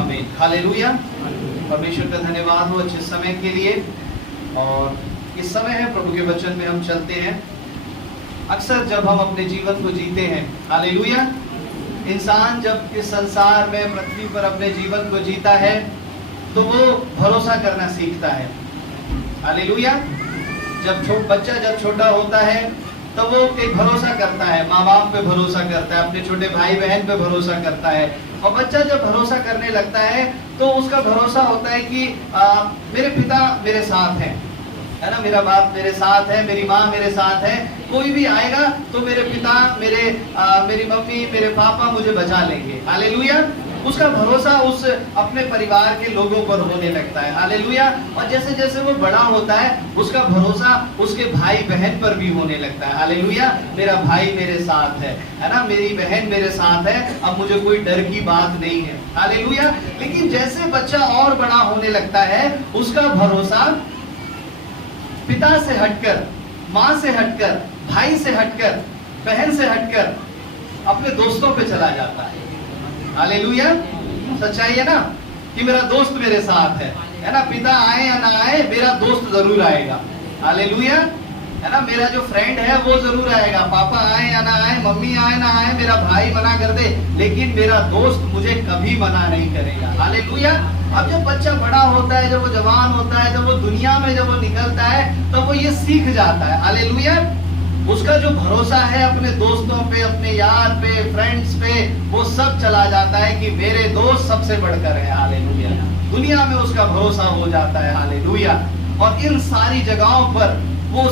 आमीन। हालेलुया। परमेश्वर का धन्यवाद हो अच्छे समय के लिए। और इस समय है प्रभु के वचन में हम चलते हैं। अक्सर जब हम अपने जीवन को जीते हैं, हालेलुया, इंसान जब इस संसार में पृथ्वी पर अपने जीवन को जीता है तो वो भरोसा करना सीखता है। हालेलुया। बच्चा जब छोटा होता है तो वो एक भरोसा करता है, माँ बाप पे भरोसा करता है, अपने छोटे भाई बहन पे भरोसा करता है। और बच्चा जब भरोसा करने लगता है तो उसका भरोसा होता है कि मेरे पिता मेरे साथ हैं, है ना, मेरा बाप मेरे साथ है, मेरी माँ मेरे साथ है, कोई भी आएगा तो मेरे पिता, मेरी मम्मी, मेरे पापा मुझे बचा लेंगे। हालेलुया। उसका भरोसा उस अपने परिवार के लोगों पर होने लगता है। हालेलुया। और जैसे जैसे वो बड़ा होता है उसका भरोसा उसके भाई बहन पर भी होने लगता है। हालेलुया। मेरा भाई मेरे साथ है ना, मेरी बहन मेरे साथ है, अब मुझे कोई डर की बात नहीं है। हालेलुया। लेकिन जैसे बच्चा और बड़ा होने लगता है उसका भरोसा पिता से हटकर, माँ से हटकर, भाई से हटकर, बहन से हटकर अपने दोस्तों पे चला जाता है। हालेलुया। सच्चाई है ना कि मेरा दोस्त मेरे साथ है ना, पिता आए या ना आए मेरा दोस्त जरूर आएगा। हालेलुया। है ना, मेरा जो फ्रेंड है वो जरूर आएगा, पापा आए या ना आए, मम्मी आए ना आए, मेरा भाई मना कर दे लेकिन मेरा दोस्त मुझे कभी मना नहीं करेगा। हालेलुया। अब जब बच्चा बड़ा होता है, जब वो जवान होता है, जब वो दुनिया में जब वो निकलता है तो वो ये सीख जाता है। हालेलुया। उसका जो भरोसा है अपने दोस्तों पे, अपने यार पे, फ्रेंड्स पे, वो सब चला जाता है कि मेरे दोस्त सबसे बढ़कर है। हालेलुया। दुनिया में उसका भरोसा हो जाता है। हालेलुया। और इन सारी जगहों पर वो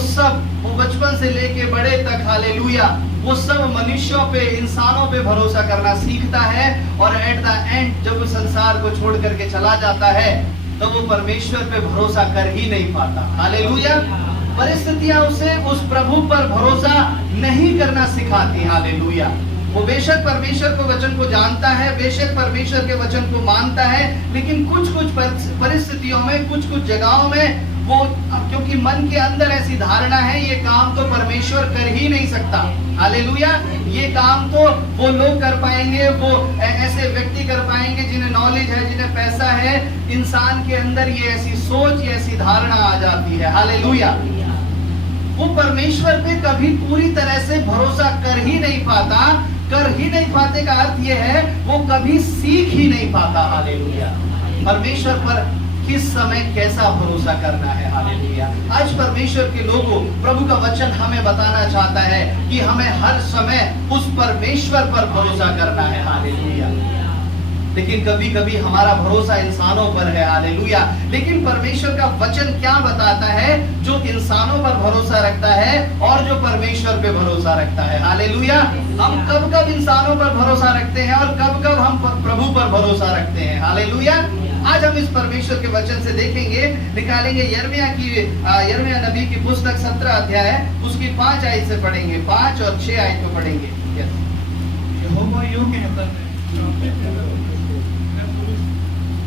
बचपन से लेके बड़े तक, हालेलुया, वो सब मनुष्यों पे, इंसानों पे भरोसा करना सीखता है। और एट द एंड जब वो संसार को छोड़ करके चला जाता है तो वो परमेश्वर पे भरोसा कर ही नहीं पाता। हालेलुया। परिस्थितियां उसे उस प्रभु पर भरोसा नहीं करना सिखाती। हालेलुया। वो बेशक परमेश्वर को वचन को जानता है, बेशक परमेश्वर के वचन को मानता है, लेकिन कुछ कुछ परिस्थितियों में, कुछ कुछ जगहों में वो, क्योंकि मन के अंदर ऐसी धारणा है ये काम तो परमेश्वर कर ही नहीं सकता। हालेलुया। ये काम तो वो लोग कर पाएंगे, वो ऐसे व्यक्ति कर पाएंगे जिन्हें नॉलेज है, जिन्हें पैसा है। इंसान के अंदर ये ऐसी सोच, ये ऐसी धारणा आ जाती है। हालेलुया। वो परमेश्वर पे कभी पूरी तरह से भरोसा कर ही नहीं पाता। कर ही नहीं पाते का अर्थ ये है वो कभी सीख ही नहीं पाता। हालेलुया। परमेश्वर पर किस समय कैसा भरोसा करना है। हालेलुया। आज परमेश्वर के लोगों, प्रभु का वचन हमें बताना चाहता है कि हमें हर समय उस परमेश्वर पर भरोसा करना है। हालेलुया। लेकिन कभी कभी हमारा भरोसा इंसानों पर है। हालेलुया। लेकिन परमेश्वर का वचन क्या बताता है? जो इंसानों पर भरोसा रखता है और जो परमेश्वर पे भरोसा रखता है। हालेलुया। हम कब कब इंसानों पर भरोसा रखते हैं और कब कब हम प्रभु पर भरोसा रखते हैं। हालेलुया। आज हम इस परमेश्वर के वचन से देखेंगे, निकालेंगे यिर्मयाह नबी की पुस्तक 17 अध्याय, उसकी 5 आयत से पढ़ेंगे, 5 और 6 आयत में पढ़ेंगे। यहोवा यूं कहता है,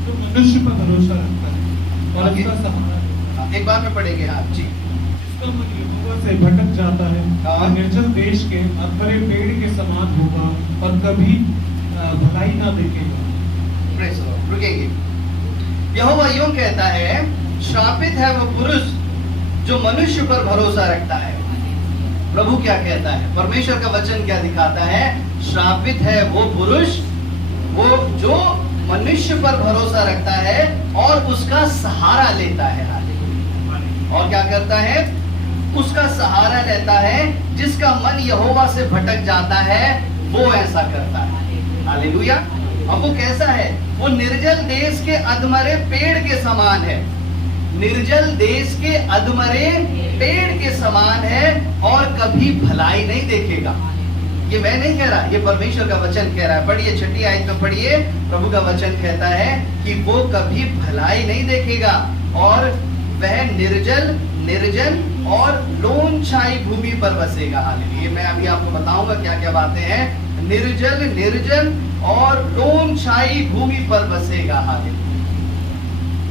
तो मनुष्य पर भरोसा रखता है और उसका सहारा, एक बार में पढ़ेंगे। हाँ जी। इसका मन यहोवा से भटक जाता है और निर्जल देश के अधमरे पेड़ के समान होगा और कभी भलाई ना देखेगा। रुकेंगे। यहोवा यूं कहता है, श्रापित है वो पुरुष जो मनुष्य पर भरोसा रखता है। प्रभु क्या कहता है? परमेश्वर का वचन क्या दिखाता है? श्रापित है वो पुरुष वो जो मनुष्य पर भरोसा रखता है और उसका सहारा लेता है। और क्या करता है? उसका सहारा लेता है। जिसका मन यहोवा से भटक जाता है वो ऐसा करता है। हालेलुया। अब वो कैसा है? वो निर्जल देश के अधमरे पेड़ के समान है। निर्जल देश के अधमरे पेड़ के समान है और कभी भलाई नहीं देखेगा। ये मैं नहीं कह रहा, ये परमेश्वर का वचन कह रहा है। पढ़िए 6 आयत में पढ़िए, प्रभु का वचन कहता है कि वो कभी भलाई नहीं देखेगा और वह निर्जल, निर्जन और लोन छाई भूमि पर बसेगा। हालेलुया। मैं अभी आपको बताऊंगा क्या क्या बातें हैं। निर्जल, निर्जन और लोन छाई भूमि पर बसेगा। हालेलुया।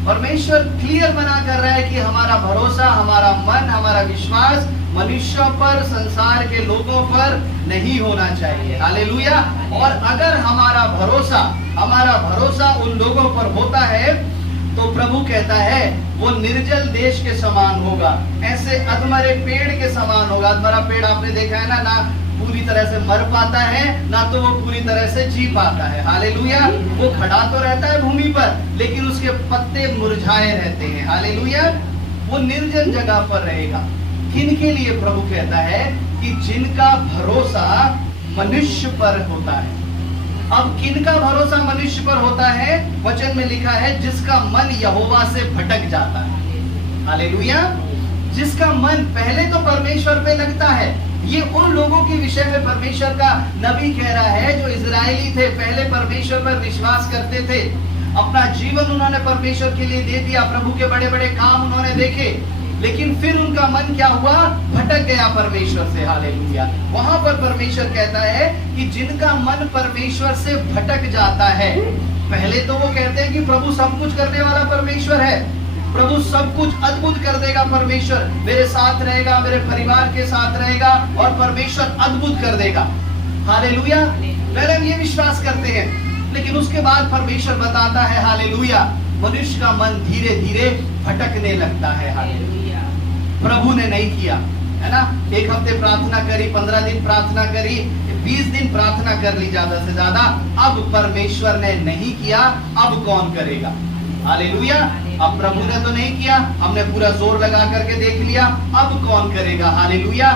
परमेश्वर क्लियर मना कर रहा है कि हमारा भरोसा, हमारा मन, हमारा विश्वास मनुष्यों पर, संसार के लोगों पर नहीं होना चाहिए। हालेलुया। और अगर हमारा भरोसा उन लोगों पर होता है तो प्रभु कहता है वो निर्जल देश के समान होगा, ऐसे अधमरे पेड़ के समान होगा। अधमरा पेड़ आपने देखा है ना पूरी तरह से मर पाता है, ना तो वो पूरी तरह से जी पाता है। हालेलुया। वो खड़ा तो रहता है भूमि पर, लेकिन उसके पत्ते मुरझाए रहते हैं। हालेलुया। वो निर्जन जगह पर रहेगा। किनके लिए प्रभु कहता है कि जिनका भरोसा मनुष्य पर होता है। अब किनका भरोसा मनुष्य पर होता है? वचन में लिखा है जिसका मन यहोवा से भटक जाता है। हालेलुया। जिसका मन पहले तो परमेश्वर पे लगता है। ये उन लोगों के विषय में परमेश्वर का नबी कह रहा है जो इजरायली थे, पहले परमेश्वर पर विश्वास करते थे, अपना जीवन उन्होंने परमेश्वर के लिए दे दिया, प्रभु के बड़े बड़े काम उन्होंने देखे, लेकिन फिर उनका मन क्या हुआ? भटक गया परमेश्वर से। हालेलुया। वहां पर परमेश्वर कहता है कि जिनका मन परमेश्वर से भटक जाता है, पहले तो वो कहते हैं कि प्रभु सब कुछ करने वाला परमेश्वर है, प्रभु सब कुछ अद्भुत कर देगा, परमेश्वर मेरे साथ रहेगा, मेरे परिवार के साथ रहेगा और परमेश्वर अद्भुत कर देगा। हालेलुया। पहले हम ये विश्वास करते हैं, लेकिन उसके बाद परमेश्वर बताता है हालेलुया मनुष्य का मन धीरे धीरे भटकने लगता है। हालेलुया। प्रभु ने नहीं किया, है ना? एक हफ्ते प्रार्थना करी, 15 दिन प्रार्थना करी, 20 दिन प्रार्थना कर ली ज्यादा से ज्यादा, अब परमेश्वर ने नहीं किया, अब कौन करेगा? हालेलुया। अब प्रभु ने तो नहीं किया, हमने पूरा जोर लगा करके देख लिया, अब कौन करेगा? हालेलुया।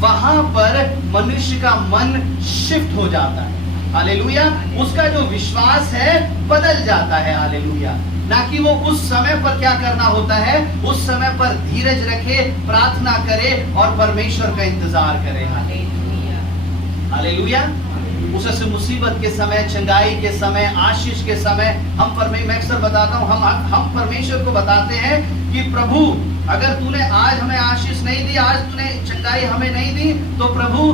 वहां पर मनुष्य का मन शिफ्ट हो जाता है। हालेलुया। उसका जो विश्वास है बदल जाता है। हालेलुया। ना कि वो उस समय पर क्या करना होता है, उस समय पर धीरज रखे, प्रार्थना करे और परमेश्वर का इंतजार करे। हालेलुया। उससे मुसीबत के समय, चंगाई के समय, आशीष के समय मैं अक्सर बताता हूँ, हम परमेश्वर को बताते हैं कि प्रभु अगर तूने आज हमें आशीष नहीं दी, आज तूने चंगाई हमें नहीं दी, तो प्रभु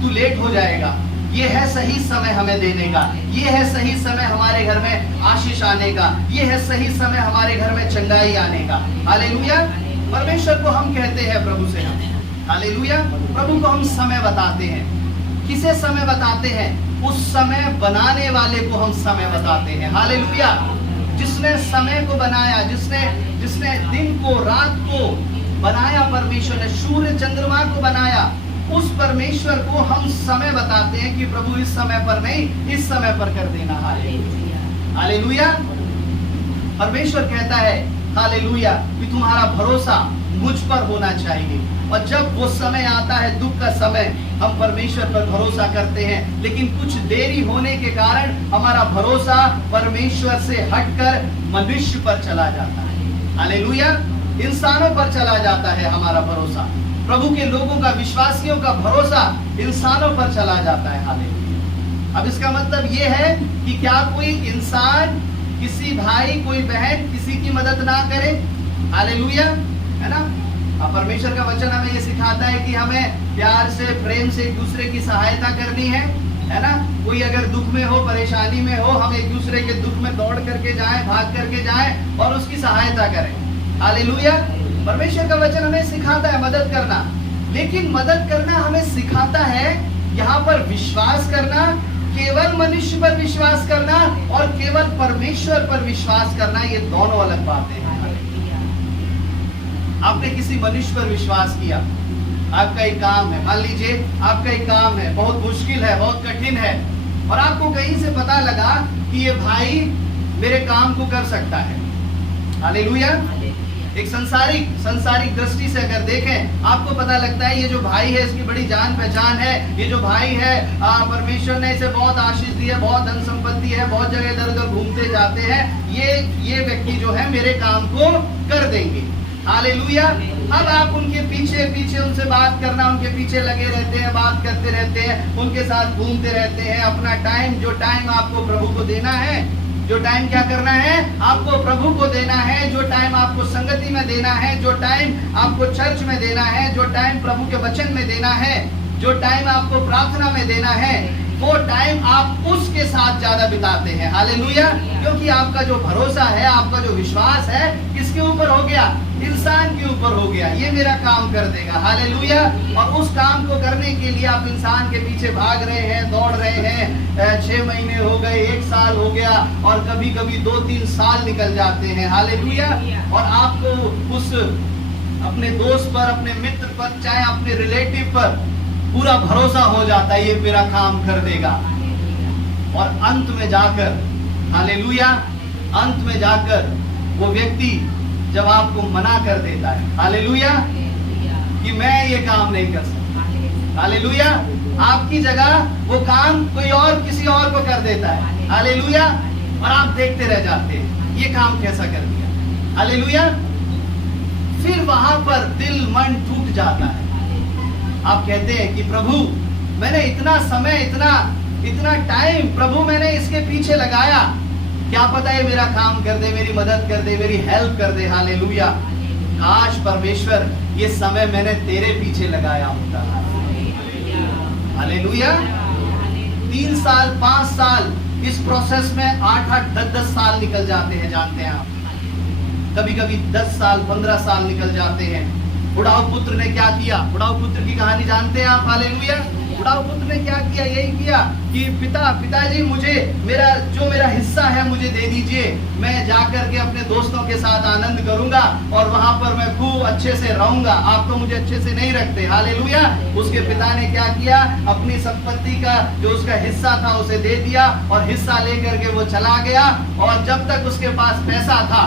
तू लेट हो जाएगा। ये है सही समय हमें देने का, ये है सही समय हमारे घर में आशीष आने का, ये है सही समय हमारे घर में चंगाई आने का। हालेलुया। परमेश्वर को हम कहते हैं प्रभु से हम, हालेलुया, प्रभु को हम समय बताते हैं। किसे समय बताते हैं? उस समय बनाने वाले को हम समय बताते हैं। हालेलुया। जिसने समय को बनाया, जिसने दिन को रात को बनाया, परमेश्वर ने सूर्य चंद्रमा को बनाया, उस परमेश्वर को हम समय बताते हैं कि प्रभु इस समय पर नहीं, इस समय पर कर देना। हालेलुया। हालेलुया। परमेश्वर कहता है हालेलुया कि तुम्हारा भरोसा मुझ पर होना चाहिए। और जब वो समय आता है, दुख का समय, हम परमेश्वर पर भरोसा करते हैं, लेकिन कुछ देरी होने के कारण हमारा भरोसा परमेश्वर से हटकर मनुष्य पर चला जाता है। हालेलुया। इंसानों पर चला जाता है हमारा भरोसा। प्रभु के लोगों का, विश्वासियों का भरोसा इंसानों पर चला जाता है। हालेलुया। अब इसका मतलब ये है कि क्या कोई इंसान, किसी भाई, कोई बहन किसी की मदद ना करे? हालेलुया। है ना? परमेश्वर का वचन हमें ये सिखाता है कि हमें प्यार से, प्रेम से एक दूसरे की सहायता करनी है ना? कोई अगर दुख में हो, परेशानी में हो, हम एक दूसरे के दुख में दौड़ करके जाएं, भाग करके जाएं और उसकी सहायता करें। हालेलुया। परमेश्वर का वचन हमें सिखाता है मदद करना, लेकिन मदद करना हमें सिखाता है यहाँ पर विश्वास करना, केवल मनुष्य पर विश्वास करना और केवल परमेश्वर पर विश्वास करना, ये दोनों अलग बातें हैं। आपने किसी मनुष्य पर विश्वास किया, आपका एक काम है, मान लीजिए आपका एक काम है, बहुत मुश्किल है, बहुत कठिन है, और आपको कहीं से पता लगा कि ये भाई मेरे काम को कर सकता है। हालेलुया। एक संसारिक दृष्टि से अगर देखें, आपको पता लगता है ये जो भाई है इसकी बड़ी जान पहचान है, ये जो भाई है परमेश्वर ने इसे बहुत आशीष दी है, बहुत धन संपत्ति है, बहुत जगह इधर उधर घूमते जाते हैं, ये व्यक्ति जो है मेरे काम को कर देंगे। हालेलुया। अब आप उनके पीछे उनसे बात करना, उनके पीछे लगे रहते हैं, बात करते रहते हैं, उनके साथ घूमते रहते हैं। अपना टाइम, जो टाइम आपको प्रभु को देना है, जो टाइम क्या करना है? आपको प्रभु को देना है। जो टाइम आपको संगति में देना है, जो टाइम आपको चर्च में देना है, जो टाइम प्रभु के वचन में देना है, जो टाइम आपको प्रार्थना में देना है, वो टाइम आप उसके उसके साथ ज्यादा बिताते हैं। हालेलुया। क्योंकि आपका जो भरोसा है, आपका जो विश्वास है, किसके ऊपर हो गया? इंसान के ऊपर हो गया। ये मेरा काम कर देगा। हालेलुया। और उस काम को करने के लिए आप इंसान के पीछे भाग रहे हैं, दौड़ रहे हैं। 6 महीने हो गए, 1 साल हो गया, और कभी कभी 2-3 साल निकल जाते हैं। हालेलुया। और आपको उस अपने दोस्त पर, अपने मित्र पर, चाहे अपने रिलेटिव पर पूरा भरोसा हो जाता है, ये मेरा काम कर देगा। और अंत में जाकर, हालेलुया, अंत में जाकर वो व्यक्ति जब आपको मना कर देता है, हालेलुया, कि मैं ये काम नहीं कर सकता, हालेलुया, आपकी जगह वो काम कोई और किसी और को कर देता है, हालेलुया, और आप देखते रह जाते हैं, ये काम कैसा कर दिया, हालेलुया। फिर वहां पर दिल मन टूट जाता है। आप कहते हैं कि प्रभु मैंने इतना समय, इतना टाइम प्रभु मैंने इसके पीछे लगाया, क्या पता है मेरा काम कर दे, मेरी मदद कर दे, मेरी हेल्प कर दे, हालेलुया। काश परमेश्वर ये समय मैंने तेरे पीछे लगाया होता, हालेलुया। 3 साल 5 साल इस प्रोसेस में 8-8 10-10 साल निकल जाते हैं, जानते हैं आप। कभी कभी 10 साल 15 साल निकल जाते हैं। बुढ़ाऊ पुत्र ने क्या किया? बुढ़ाऊ पुत्र की कहानी जानते हैं आप, हालेलुया। बुढ़ाऊ पुत्र ने क्या किया? यही किया कि पिताजी मुझे मेरा हिस्सा है मुझे दे दीजिए, मैं जाकर के अपने दोस्तों के साथ आनंद करूंगा और वहां पर मैं खूब अच्छे से रहूंगा, आप तो मुझे अच्छे से नहीं रखते, हालेलुया। उसके पिता ने क्या किया? अपनी संपत्ति का जो उसका हिस्सा था उसे दे दिया और हिस्सा लेकर के वो चला गया। और जब तक उसके पास पैसा था,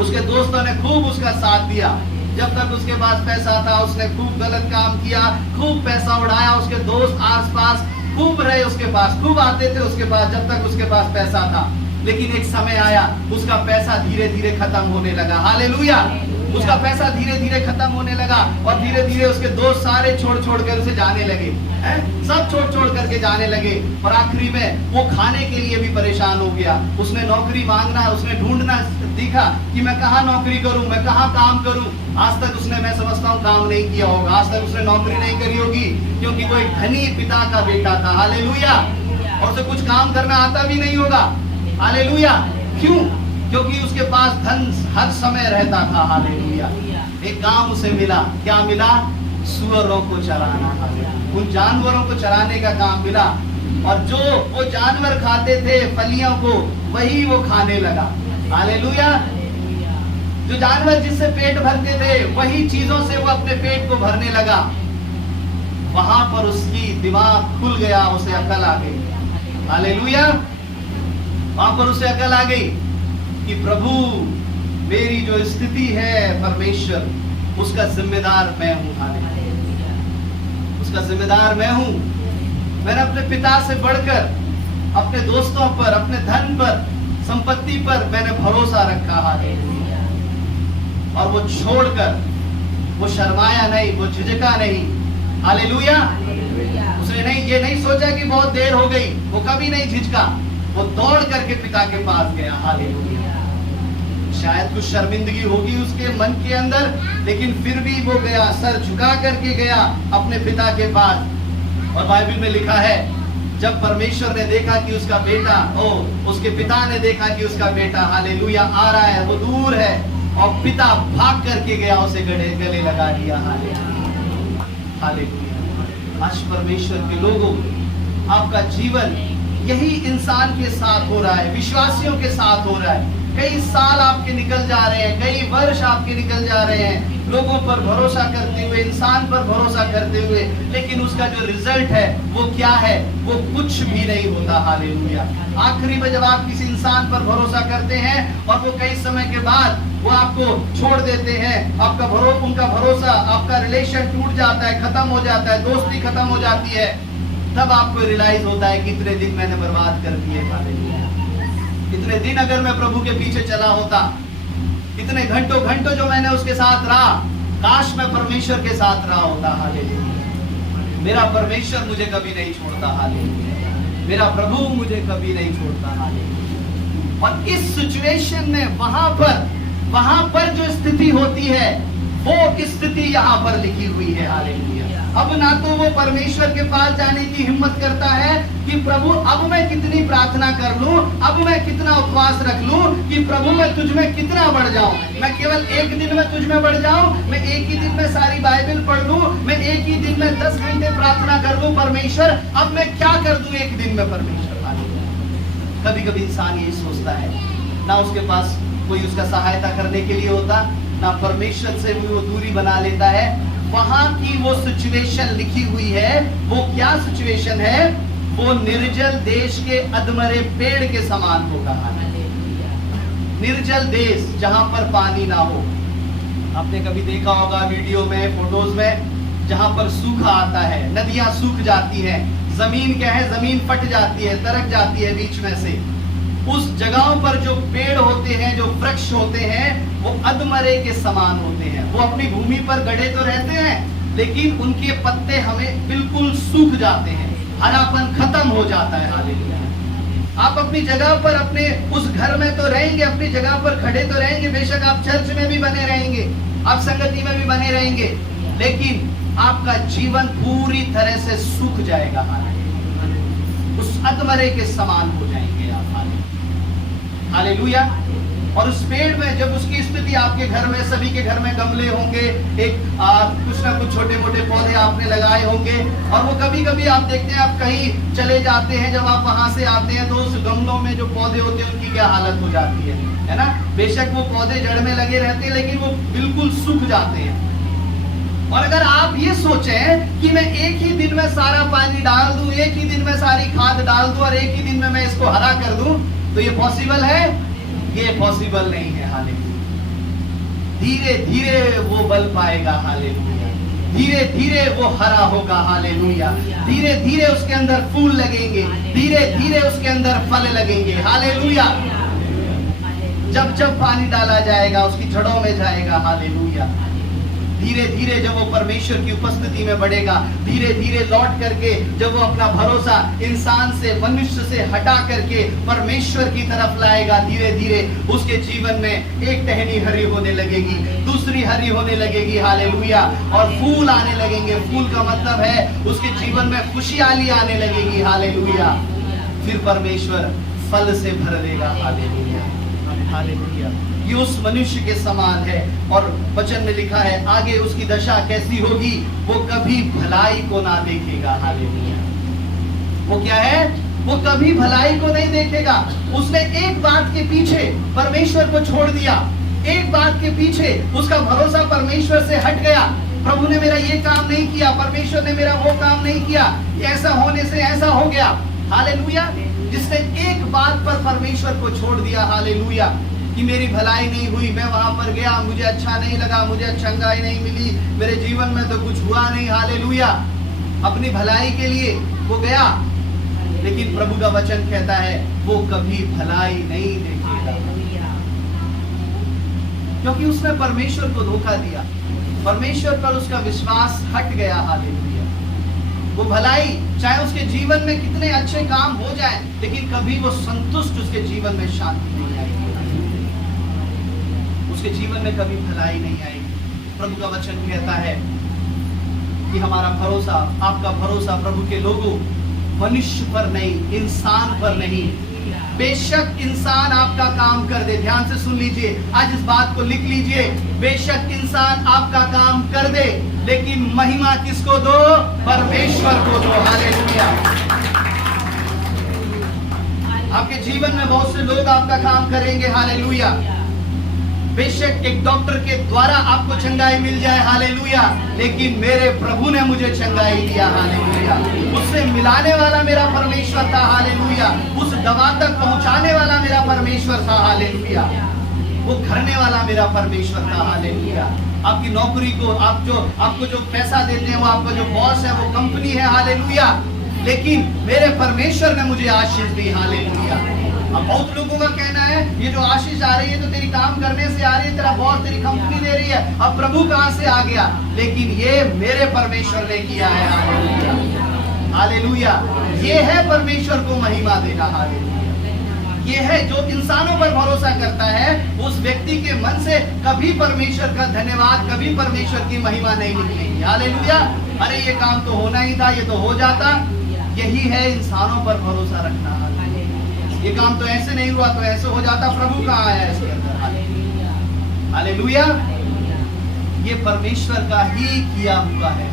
उसके दोस्तों ने खूब उसका साथ दिया। जब तक उसके पास पैसा था, उसने खूब गलत काम किया, खूब पैसा उड़ाया। उसके दोस्त आसपास खूब रहे, उसके पास खूब आते थे उसके पास, जब तक उसके पास पैसा था। लेकिन एक समय आया, उसका पैसा धीरे धीरे खत्म होने लगा, हालेलुया। उसका पैसा धीरे धीरे खत्म होने लगा और धीरे धीरे उसके दोस्त सारे छोड़ कर उसे जाने लगे, सब छोड़ करके जाने लगे। और आखिरी में वो खाने के लिए भी परेशान हो गया। उसने नौकरी मांगना, उसने ढूंढना दिखा कि मैं कहाँ नौकरी करूं, मैं कहाँ काम करूं। आज तक उसने, मैं समझता हूँ, काम नहीं किया होगा, आज तक उसने नौकरी नहीं करी होगी, क्योंकि वो एक धनी पिता का बेटा था, हालेलुया। और उसे कुछ काम करना आता भी नहीं होगा, हालेलुया। क्यों? क्योंकि उसके पास धन हर समय रहता था, हालेलुया। एक काम उसे मिला, क्या मिला? सुअरों को चराना, उन जानवरों को चराने का काम मिला। और जो वो जानवर खाते थे फलियों को, वही वो खाने लगा, हालेलुया। जो जानवर जिससे पेट भरते थे, वही चीजों से वो अपने पेट को भरने लगा। वहां पर उसकी दिमाग खुल गया, उसे अकल आ गई, हालेलुया। वहां पर उसे अकल आ गई कि प्रभु मेरी जो स्थिति है, परमेश्वर उसका जिम्मेदार मैं हूं, हालेलुया। उसका जिम्मेदार मैं हूं। मैंने अपने पिता से बढ़कर अपने दोस्तों पर, अपने धन पर, संपत्ति पर मैंने भरोसा रखा, हालेलुया। और वो छोड़कर, वो शर्माया नहीं, वो झिझका नहीं, हालेलुया। उसने ये नहीं सोचा कि बहुत देर हो गई, वो कभी नहीं झिझका, वो दौड़ करके पिता के पास गया, हालेलुया। शायद कुछ शर्मिंदगी होगी उसके मन के अंदर, लेकिन फिर भी वो गया, सर झुका करके गया अपने पिता के पास। और बाइबल में लिखा है, जब परमेश्वर ने देखा कि उसका बेटा, उसके पिता ने देखा कि उसका बेटा, हालेलुया, आ रहा है, वो दूर है, और पिता भाग करके गया, उसे गले लगा दिया, हालेलुया, हालेलुया। आज परमेश्वर के लोगों, आपका जीवन यही इंसान के साथ हो रहा है, विश्वासियों के साथ हो रहा है। कई साल आपके निकल जा रहे हैं, कई वर्ष आपके निकल जा रहे हैं, लोगों पर भरोसा करते हुए, इंसान पर भरोसा करते हुए, लेकिन उसका जो रिजल्ट है वो क्या है? वो कुछ भी नहीं होता, हालेलुया। आखिरी में जब आप किसी इंसान पर भरोसा करते हैं और वो कई समय के बाद वो आपको छोड़ देते हैं, उनका भरोसा, आपका रिलेशन टूट जाता है, खत्म हो जाता है, दोस्ती खत्म हो जाती है, तब आपको रियलाइज होता है कि इतने दिन मैंने बर्बाद कर दिए, हालेलुया। इतने दिन अगर मैं प्रभु के पीछे चला होता, इतने घंटों जो मैंने उसके साथ रहा, काश मैं परमेश्वर के साथ रहा होता, हालेलुया। मेरा परमेश्वर मुझे कभी नहीं छोड़ता, हालेलुया। मेरा प्रभु मुझे कभी नहीं छोड़ता, हालेलुया। और इस सिचुएशन में वहां पर जो स्थिति होती है, वो स्थिति यहाँ पर लिखी हुई है, हालेलुया। अब ना तो वो परमेश्वर के पास जाने की हिम्मत करता है कि प्रभु अब मैं कितनी प्रार्थना कर लूं, अब मैं कितना उपवास रख लूं कि प्रभु मैं तुझ में कितना बढ़ जाऊं, मैं केवल एक दिन में तुझ में बढ़ जाऊं, मैं एक ही दिन में सारी बाइबल पढ़ लूं, मैं एक ही दिन में 10 घंटे प्रार्थना कर लूं परमेश्वर, अब मैं क्या कर दूं एक दिन में परमेश्वर। कभी कभी इंसान यही सोचता है, ना उसके पास कोई उसका सहायता करने के लिए होता, ना परमेश्वर से भी वो दूरी बना लेता है। वहां की वो सिचुएशन लिखी हुई है, वो क्या सिचुएशन है, वो निर्जल देश के अधमरे पेड़ के समान होगा। निर्जल देश जहां पर पानी ना हो। आपने कभी देखा होगा वीडियो में, फोटोज में, जहां पर सूखा आता है, नदियां सूख जाती हैं, जमीन क्या है, जमीन फट जाती है, दरक जाती है बीच में से। उस जगहों पर जो पेड़ होते हैं, जो वृक्ष होते हैं, वो अधमरे के समान होते हैं। वो अपनी भूमि पर गड़े तो रहते हैं, लेकिन उनके पत्ते हमें बिल्कुल सूख जाते हैं, हरापन खत्म हो जाता है। हालेलुया। आप अपनी जगह पर, अपने उस घर में तो रहेंगे, अपनी जगह पर खड़े तो रहेंगे, बेशक आप चर्च में भी बने रहेंगे, आप संगति में भी बने रहेंगे, लेकिन आपका जीवन पूरी तरह से सूख जाएगा। उस अधमरे के समान हो जाएंगे आप। हालेलुया। और उस पेड़ में जब उसकी स्थिति, आपके घर में, सभी के घर में गमले होंगे, एक कुछ ना कुछ छोटे मोटे पौधे आपने लगाए होंगे, और वो कभी कभी आप देखते हैं, आप कहीं चले जाते हैं, जब आप वहां से आते हैं तो उस गमलों में जो पौधे होते हैं उनकी क्या हालत हो जाती है ना। बेशक वो पौधे जड़ में लगे रहते हैं, लेकिन वो बिल्कुल सूख जाते हैं। और अगर आप ये सोचें कि मैं एक ही दिन में सारा पानी डाल दूं, एक ही दिन में सारी खाद डाल दूं और एक ही दिन में मैं इसको हरा कर दूं, तो ये पॉसिबल है? ये पॉसिबल नहीं है। हालेलुया। धीरे धीरे वो बल पाएगा। हालेलुया। धीरे धीरे वो हरा होगा। हालेलुया। धीरे धीरे उसके अंदर फूल लगेंगे, धीरे धीरे उसके अंदर फल लगेंगे। हालेलुया। जब जब पानी डाला जाएगा उसकी जड़ों में जाएगा। हालेलुया। धीरे धीरे जब वो परमेश्वर की उपस्थिति में बढ़ेगा, धीरे धीरे लौट करके जब वो अपना भरोसा इंसान से, मनुष्य से हटा करके परमेश्वर की तरफ लाएगा, धीरे धीरे उसके जीवन में एक टहनी हरी होने लगेगी, दूसरी हरी होने लगेगी। हालेलुया। और फूल आने लगेंगे। फूल का मतलब है उसके जीवन में खुशहाली आने लगेगी। हालेलुया। फिर परमेश्वर फल से भर देगा। हालेलुया। हालेलुया। ये उस मनुष्य के समान है। और वचन में लिखा है आगे उसकी दशा कैसी होगी, वो कभी भलाई को ना देखेगा। हालेलुया। वो क्या है? वो कभी भलाई को नहीं देखेगा। उसने एक बात के पीछे परमेश्वर को छोड़ दिया, एक बात के पीछे उसका भरोसा परमेश्वर से हट गया। प्रभु ने मेरा ये काम नहीं किया, परमेश्वर ने मेरा वो काम नहीं किया, ऐसा होने से ऐसा हो गया। हालेलुया। जिसने एक बात पर परमेश्वर को छोड़ दिया, हालेलुया, कि मेरी भलाई नहीं हुई, मैं वहां पर गया, मुझे अच्छा नहीं लगा, मुझे चंगाई नहीं मिली, मेरे जीवन में तो कुछ हुआ नहीं। हालेलुया। अपनी भलाई के लिए वो गया, लेकिन प्रभु का वचन कहता है वो कभी भलाई नहीं देखेगा, क्योंकि उसने परमेश्वर को धोखा दिया, परमेश्वर पर उसका विश्वास हट गया। हालेलुया। वो भलाई, चाहे उसके जीवन में कितने अच्छे काम हो जाए, लेकिन कभी वो संतुष्ट, उसके जीवन में शांति नहीं आएगी, उसके जीवन में कभी भलाई नहीं आएगी। प्रभु का वचन कहता है कि हमारा भरोसा, आपका भरोसा प्रभु के लोगों मनुष्य पर नहीं, इंसान पर नहीं। बेशक इंसान आपका काम कर दे, ध्यान से सुन लीजिए, आज इस बात को लिख लीजिए, बेशक इंसान आपका काम कर दे, लेकिन महिमा किसको दो? परमेश्वर को दो। हालेलुया। आपके जीवन में बहुत से लोग आपका काम करेंगे। हालेलुया। बेशक एक डॉक्टर के द्वारा आपको चंगाई मिल जाए। हालेलुया। लेकिन मेरे प्रभु ने मुझे चंगाई दिया। हालेलुया। उससे मिलाने वाला मेरा परमेश्वर था। हालेलुया। उस दवा तक पहुंचाने वाला मेरा परमेश्वर था। हालेलुया। वो करने वाला मेरा परमेश्वर था। हालेलुया। आपकी नौकरी को, आपको जो पैसा देते हैं, वो आपका जो बॉस है, वो कंपनी है। हालेलुया। लेकिन मेरे परमेश्वर ने मुझे आशीष दी। हालेलुया। अब बहुत लोगों का कहना है ये जो आशीष आ रही है तो तेरी काम करने से आ रही है, तेरा बॉस, तेरी कंपनी दे रही है, अब प्रभु कहां से आ गया? लेकिन ये मेरे परमेश्वर ने किया है। हालेलुया। हालेलुया। ये है परमेश्वर को महिमा देना। हालेलुया। ये है जो इंसानों पर भरोसा करता है, उस व्यक्ति के मन से कभी परमेश्वर का धन्यवाद, कभी परमेश्वर की महिमा नहीं निकलेगी। हालेलुया। अरे ये काम तो होना ही था, ये तो हो जाता। यही है इंसानों पर भरोसा रखना। ये काम तो ऐसे नहीं हुआ तो ऐसे हो जाता, प्रभु कहाँ आया इसके अंदर। हालेलुया। ये परमेश्वर का ही किया हुआ है।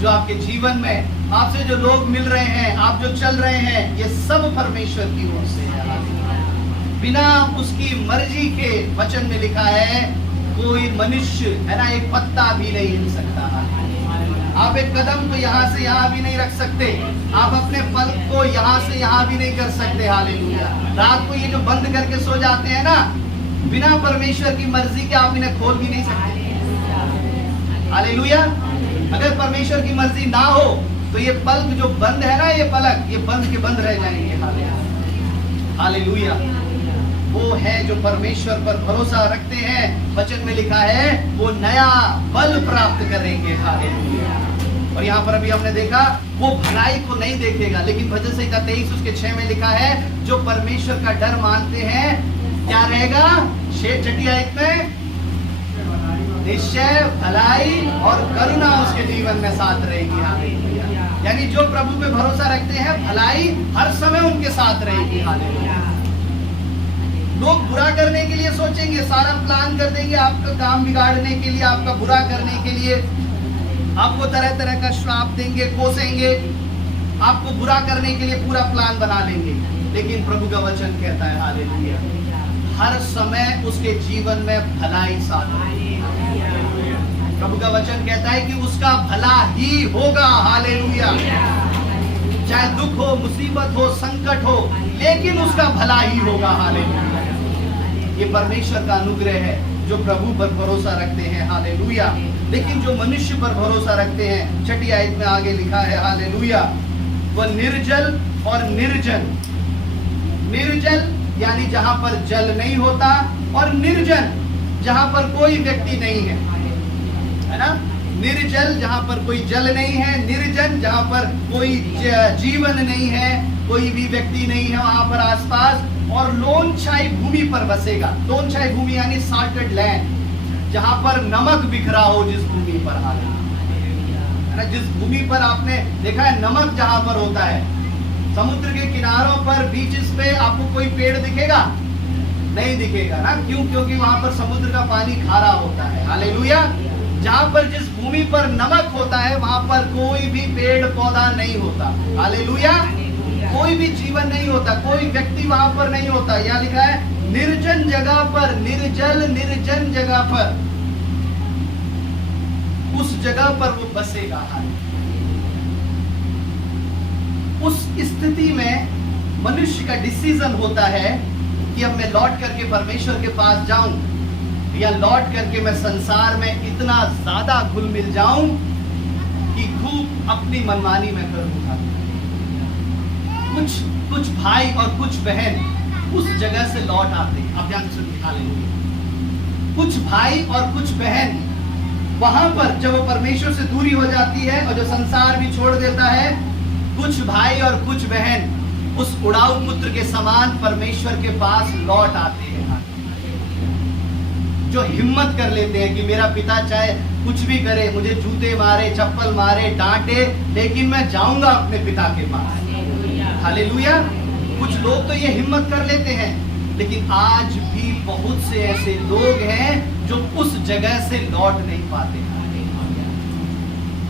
जो आपके जीवन में आपसे जो लोग मिल रहे हैं, आप जो चल रहे हैं, ये सब परमेश्वर की ओर से है। बिना उसकी मर्जी के वचन में लिखा है, कोई मनुष्य है ना एक पत्ता भी नहीं हिल सकता। आप एक कदम तो यहाँ से यहाँ भी नहीं रख सकते, आप अपने पल को यहाँ से यहाँ भी नहीं कर सकते। हालेलुया। रात को ये जो बंद करके सो जाते हैं ना, बिना परमेश्वर की मर्जी के आप इन्हें खोल भी नहीं सकते। हालेलुया। अगर परमेश्वर की मर्जी ना हो तो ये पलक जो बंद है ना, ये पलक ये बंद के बंद रह जाएंगे। हालेलुया। वो है जो परमेश्वर पर भरोसा रखते हैं, वचन में लिखा है वो नया बल प्राप्त करेंगे। हालेलुया। और यहाँ पर अभी हमने देखा वो भलाई को नहीं देखेगा, लेकिन भजन संहिता 23 उसके 6 में लिखा है जो परमेश्वर का डर मानते हैं क्या रहेगा। 6 में निश्चय भलाई और करुणा उसके जीवन में साथ रहेगी। हालेलुया। यानी जो प्रभु पे भरोसा रखते हैं, भलाई हर समय उनके साथ रहेगी। हालेलुया। लोग बुरा करने के लिए सोचेंगे, सारा प्लान कर देंगे आपका काम बिगाड़ने के लिए, आपका बुरा करने के लिए, आपको तरह तरह का श्राप देंगे, कोसेंगे, आपको बुरा करने के लिए पूरा प्लान बना लेंगे। लेकिन प्रभु का वचन कहता है हालेलुया, हर समय उसके जीवन में भलाई साथ रहेगी। प्रभु का वचन कहता है कि उसका भला ही होगा। हालेलुया। चाहे दुख हो, मुसीबत हो, संकट हो, लेकिन उसका भला ही होगा। हालेलुया। ये परमेश्वर का अनुग्रह है जो प्रभु पर भरोसा रखते हैं। हालेलुया। लेकिन जो मनुष्य पर भरोसा रखते हैं, 6 आयत में आगे लिखा है हालेलुया, वह निर्जल और निर्जन। निर्जल यानी जहां पर जल नहीं होता, और निर्जन जहां पर कोई व्यक्ति नहीं है ना। निर्जल जहां पर कोई जल नहीं है, निर्जन जहां पर कोई जीवन नहीं है, कोई भी व्यक्ति नहीं है वहां पर आसपास, और लोनछाई भूमि पर बसेगा। लोनछाई भूमि यानी सॉल्टेड लैंड, जहां पर नमक बिखरा हो, जिस भूमि पर है ना, जिस भूमि पर आपने देखा है नमक जहां पर होता है, समुद्र के किनारों पर, बीचेस पे आपको कोई पेड़ दिखेगा? नहीं दिखेगा ना। क्यों? क्योंकि वहां पर समुद्र का पानी खारा होता है। हालेलुया। जहां पर जिस भूमि पर नमक होता है वहां पर कोई भी पेड़ पौधा नहीं होता। हालेलुया। कोई भी जीवन नहीं होता, कोई व्यक्ति वहां पर नहीं होता। यहाँ लिखा है निर्जन जगह पर, निर्जल निर्जन जगह पर, उस जगह पर वो बसेगा। उस स्थिति में मनुष्य का डिसीजन होता है कि अब मैं लौट करके परमेश्वर के पास जाऊं, या लौट करके मैं संसार में इतना ज्यादा घुल मिल जाऊं कि खूब अपनी मनमानी में करूंगा। कुछ भाई और कुछ बहन उस जगह से लौट आते हैं। आप ध्यान से निकाल लेंगे, कुछ भाई और कुछ बहन वहां पर जब वो परमेश्वर से दूरी हो जाती है और जो संसार भी छोड़ देता है, कुछ भाई और कुछ बहन उस उड़ाऊ पुत्र के समान परमेश्वर के पास लौट आते हैं, जो हिम्मत कर लेते हैं कि मेरा पिता चाहे कुछ भी करे, मुझे जूते मारे, चप्पल मारे, डांटे, लेकिन मैं जाऊंगा अपने पिता के पास। हालेलुया। कुछ लोग तो ये हिम्मत कर लेते हैं, लेकिन आज भी बहुत से ऐसे लोग हैं जो उस जगह से लौट नहीं पाते।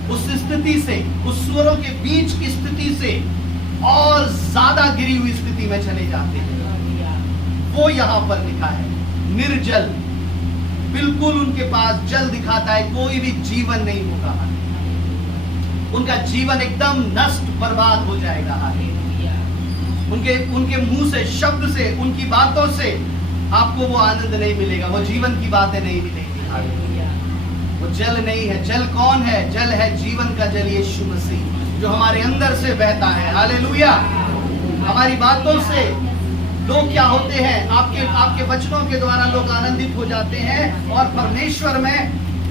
उस स्थिति से, उस सुअरों के बीच की स्थिति से और ज्यादा गिरी हुई स्थिति में चले जाते हैं। वो यहाँ पर लिखा है निर्जल, बिल्कुल उनके पास जल दिखाता है, कोई भी जीवन नहीं होगा, उनका जीवन एकदम नष्ट बर्बाद हो जाएगा। उनके मुंह से, शब्द से, उनकी बातों से आपको वो आनंद नहीं मिलेगा, वो जीवन की बातें नहीं मिलेंगी। वो जल नहीं है। जल कौन है? जल है जीवन का जल, यीशु मसीह, जो हमारे अंदर से बहता है। हालेलुया। हमारी बातों से लोग क्या होते हैं? आपके वचनों के द्वारा लोग आनंदित हो जाते हैं और परमेश्वर में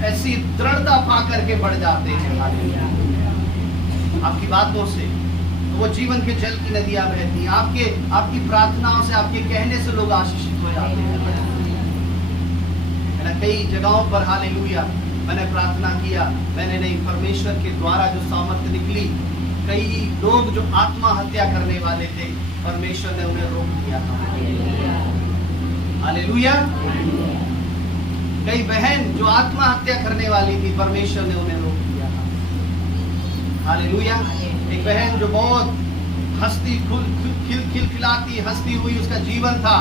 ऐसी दृढ़ता पा करके बढ़ जाते हैं। आपकी बातों से वो जीवन के जल की नदियां बहती हैं। आपकी प्रार्थनाओं से, आपके कहने से लोग आशीषित हो जाते हैं। कई जगहों पर हालेलुया मैंने प्रार्थना किया, मैंने नहीं, परमेश्वर के द्वारा जो सामर्थ्य निकली, कई लोग जो आत्महत्या करने वाले थे, परमेश्वर ने उन्हें रोक दिया था। हालेलुया। कई बहन जो आत्महत्या करने वाली थी, परमेश्वर ने उन्हें रोक दिया था। हालेलुया। एक बहन जो बहुत हंसती खिलखिलाती हंसती हुई उसका जीवन था,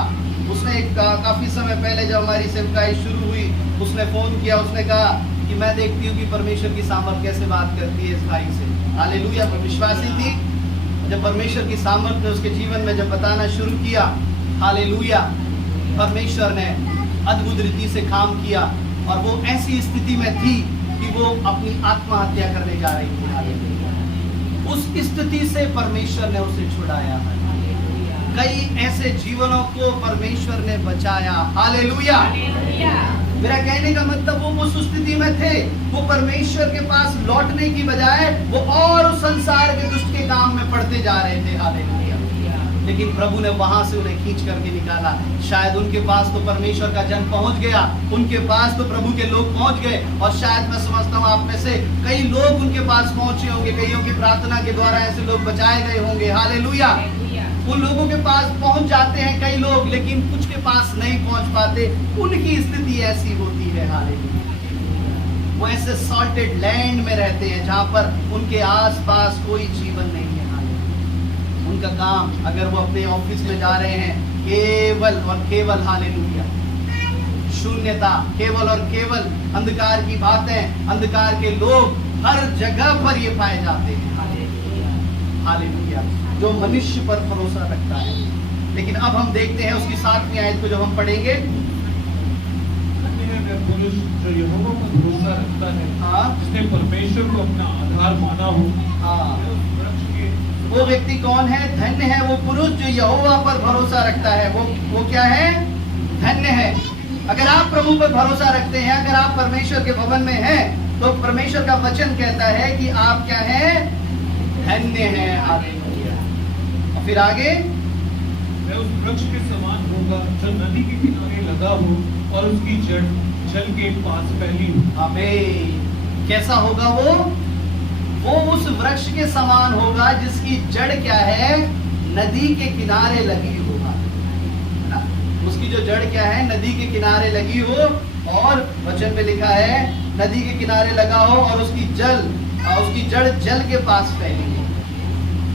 उसने काफी समय पहले जब हमारी सेवकाई शुरू हुई, उसने फोन किया, उसने कहा कि मैं देखती हूँ कि परमेश्वर की सामर्थ कैसे बात करती है इस भाई से। हालेलुया। पर विश्वासी थी। जब परमेश्वर की सामर्थ ने उसके जीवन में जब बताना शुरू किया, हालेलुया, परमेश्वर ने अद्भुत रीति से काम किया और वो ऐसी स्थिति में थी कि वो अपनी आत्महत्या करने जा रही थी। हालेलुया। उस स्थिति से परमेश्वर ने उसे छुड़ाया। कई ऐसे जीवनों को परमेश्वर ने बचाया। हालेलुया। मेरा कहने का मतलब वो उस स्थिति में थे, वो परमेश्वर के पास लौटने की बजाय वो और उस संसार के दुष्ट के काम में पड़ते जा रहे थे। हालेलुया। लेकिन प्रभु ने वहां से उन्हें खींच करके निकाला। शायद उनके पास तो परमेश्वर का जन पहुंच गया, उनके पास तो प्रभु के लोग पहुंच गए, और शायद मैं समझता हूँ आप में से कई लोग उनके पास पहुंचे होंगे, कईयों की प्रार्थना के द्वारा ऐसे लोग बचाए गए होंगे। हालेलुया। उन लोगों के पास पहुंच जाते हैं कई लोग, लेकिन कुछ के पास नहीं पहुंच पाते। उनकी स्थिति ऐसी होती है। हालेलुया। वो ऐसे सॉल्टेड लैंड में रहते हैं जहां पर उनके आसपास कोई जीवन नहीं है। हालेलुया। उनका काम, अगर वो अपने ऑफिस में जा रहे हैं, केवल और केवल, हालेलुया, शून्यता, केवल और केवल अंधकार की बातें, अंधकार के लोग हर जगह पर ये पाए जाते हैं। हालेलुया। जो मनुष्य पर भरोसा रखता है। लेकिन अब हम देखते हैं उसकी 7वीं आयत को जब हम पढ़ेंगे, पुरुष जो यहोवा पर भरोसा रखता है, हाँ, जिसने परमेश्वर को अपना आधार माना हो, हाँ, वो व्यक्ति कौन है? धन्य है वो पुरुष जो यहोवा पर भरोसा रखता है। वो क्या है? धन्य है। अगर आप प्रभु पर भरोसा रखते हैं, अगर आप परमेश्वर के भवन में हैं, तो परमेश्वर का वचन कहता है कि आप क्या हैं? धन्य है। हालेलुया। और फिर आगे, वह उस वृक्ष के समान होगा जो नदी के किनारे लगा हो और उसकी जड़ जल के पास फैली हो। आमीन। कैसा होगा वो? वो उस वृक्ष के समान होगा जिसकी जड़ क्या है? नदी के किनारे लगी होगा। उसकी जो जड़ क्या है? नदी के किनारे लगी हो, और वचन में लिखा है नदी के किनारे लगा हो और उसकी जड़ जल के पास फैली हो।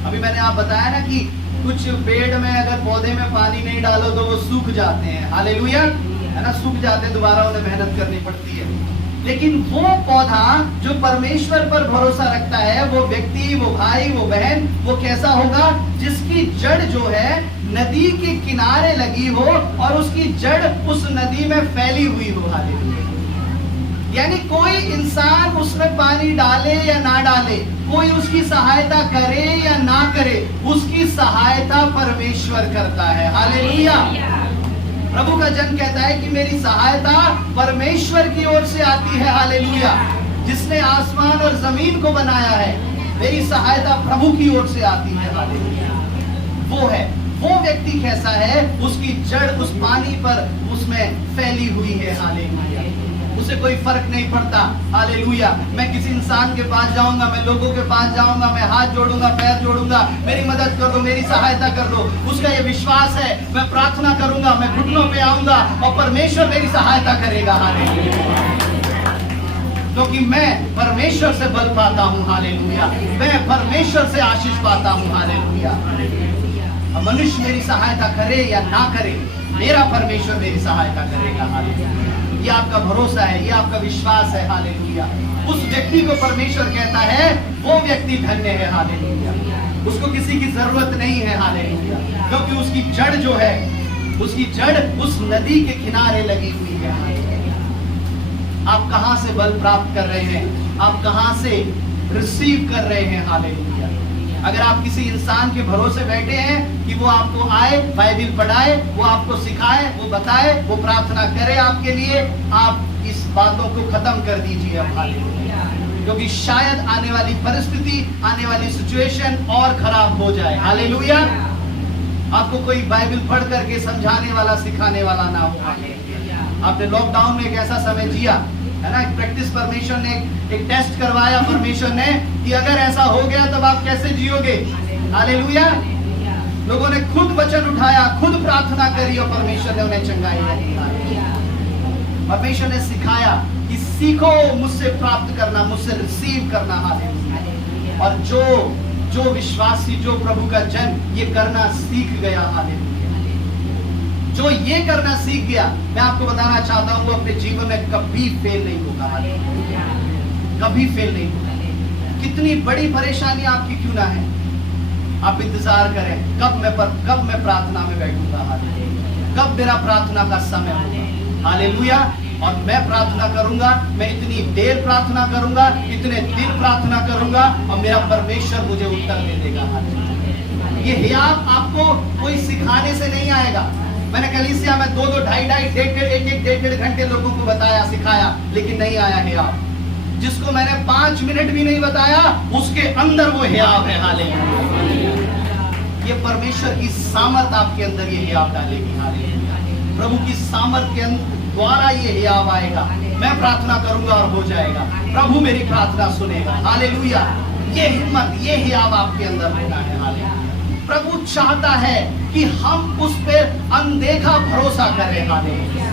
अभी मैंने आप बताया ना कि कुछ पेड़ में अगर पौधे में पानी नहीं डालो तो वो सूख जाते हैं। हालेलुया। है ना, सूख जाते हैं, दोबारा उन्हें मेहनत करनी पड़ती है। लेकिन वो पौधा जो परमेश्वर पर भरोसा रखता है, वो व्यक्ति, वो भाई, वो बहन, वो कैसा होगा? जिसकी जड़ जो है नदी के किनारे लगी हो और उसकी जड़ उस नदी में फैली हुई हो। हालेलुया। यानी कोई इंसान उसमें पानी डाले या ना डाले, कोई उसकी सहायता करे या ना करे, उसकी सहायता परमेश्वर करता है। हालेलुया। प्रभु का जन कहता है कि मेरी सहायता परमेश्वर की ओर से आती है। हालेलुया। जिसने आसमान और जमीन को बनाया है, मेरी सहायता प्रभु की ओर से आती है। हालेलुया। वो है, वो व्यक्ति कैसा है? उसकी जड़ उस पानी पर उसमें फैली हुई है। हालेलुया। उसे कोई फर्क नहीं पड़ता। हालेलुया। मैं किसी इंसान के पास जाऊंगा, मैं लोगों के पास जाऊंगा, मैं हाथ जोड़ूंगा, पैर जोड़ूंगा, मेरी मदद कर दो, मेरी सहायता कर दो। उसका ये विश्वास है, मैं प्रार्थना करूंगा, मैं घुटनों पे आऊंगा और परमेश्वर मेरी सहायता करेगा। हालेलुया। क्योंकि मैं परमेश्वर से बल पाता हूँ। हालेलुया। मैं परमेश्वर से आशीष पाता हूँ। हालेलुया। मनुष्य मेरी सहायता करे या ना करे, मेरा परमेश्वर मेरी सहायता करेगा। हालेलुया। ये आपका भरोसा है, ये आपका विश्वास है। हालेलुया। उस व्यक्ति को परमेश्वर कहता है वो व्यक्ति धन्य है। हालेलुया। उसको किसी की जरूरत नहीं है। हालेलुया। क्योंकि उसकी जड़ जो है, उसकी जड़ उस नदी के किनारे लगी हुई है। आप कहां से बल प्राप्त कर रहे हैं? आप कहां से रिसीव कर रहे हैं? हालेलुया। अगर आप किसी इंसान के भरोसे बैठे हैं कि वो आपको आए, बाइबिल पढ़ाए, वो आपको सिखाए, वो बताए, वो प्रार्थना करे आपके लिए, आप इस बातों को खत्म कर दीजिए। अब हालेलुया। क्योंकि शायद आने वाली परिस्थिति, आने वाली सिचुएशन और खराब हो जाए। हालेलुया। आपको कोई बाइबल पढ़ करके समझाने वाला, सिखाने वाला ना हो। आपने लॉकडाउन में एक ऐसा समय जिया है ना, एक प्रैक्टिस परमेश्वर ने एक टेस्ट करवाया परमेश्वर ने कि अगर ऐसा हो गया तब आप कैसे जियोगे। हालेलुया। लोगों ने खुद वचन उठाया, खुद प्रार्थना करी और परमेश्वर ने उन्हें चंगाई दी। परमेश्वर ने सिखाया कि सीखो मुझसे प्राप्त करना, मुझसे रिसीव करना। हालेलुया। और जो विश्वासी, जो प्रभु का जन ये करना सीख गया, हालेलुया, जो ये करना सीख गया, मैं आपको बताना चाहता हूं वो अपने जीवन में कभी फेल नहीं होगा। हालेलुया। कभी फेल नहीं होगा। कितनी बड़ी परेशानी आपकी क्यों ना है, आप इंतजार करें कब मैं प्रार्थना में बैठूंगा। हालेलुया। कब मेरा प्रार्थना का समय होगा। हालेलुया। और मैं प्रार्थना करूंगा, मैं इतनी देर प्रार्थना करूंगा, इतने दिन प्रार्थना करूंगा और मेरा परमेश्वर मुझे उत्तर दे देगा। ये हियाव आपको कोई सिखाने से नहीं आएगा। मैंने कलीसिया में 2-2, 2.5, 1.5 घंटे लोगों को बताया, सिखाया, लेकिन नहीं आया हियाव। जिसको मैंने 5 मिनट भी नहीं बताया उसके अंदर वो हियाव है। हालेलुया। ये परमेश्वर की सामर्थ आपके अंदर ये हियाव डालेगी। हालेलुया। प्रभु की सामर्थ के द्वारा ये हियाव आएगा। मैं प्रार्थना करूंगा और हो जाएगा। प्रभु मेरी प्रार्थना सुनेगा। हालेलुया। ये हिम्मत, ये हियाव आपके अंदर होना है। हालेलुया। प्रभु चाहता है कि हम उस पर अनदेखा भरोसा करें। हालेलुया।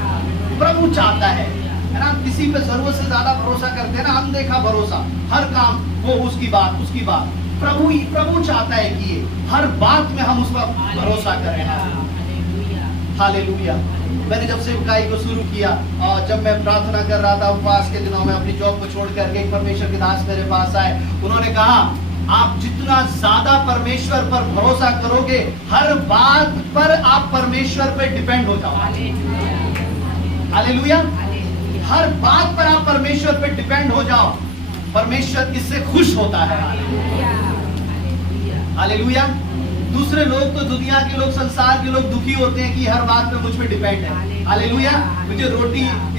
प्रभु चाहता है ना, किसी पे जरूरत से ज्यादा भरोसा करते हैं ना, अनदेखा भरोसा, हर काम वो उसकी बात। प्रभु चाहता है कि ये हर बात में हम उस पर भरोसा करें। हालेलुया। मैंने जब सेवकाई को शुरू किया और जब मैं प्रार्थना कर रहा था उपवास के दिनों में, अपनी जॉब को छोड़ करके एक परमेश्वर के दास मेरे पास आए। उन्होंने कहा आप जितना ज्यादा परमेश्वर पर भरोसा करोगे, हर बात पर आप परमेश्वर पे डिपेंड हो जाओ। हालेलुया। हर बात पर आप परमेश्वर पे डिपेंड हो जाओ, परमेश्वर इससे खुश होता है। हालेलुया। दूसरे लोग तो, दुनिया के लोग, संसार के लोग दुखी होते हैं कि हर बात में मुझ पे डिपेंड है। हालेलुया। मुझे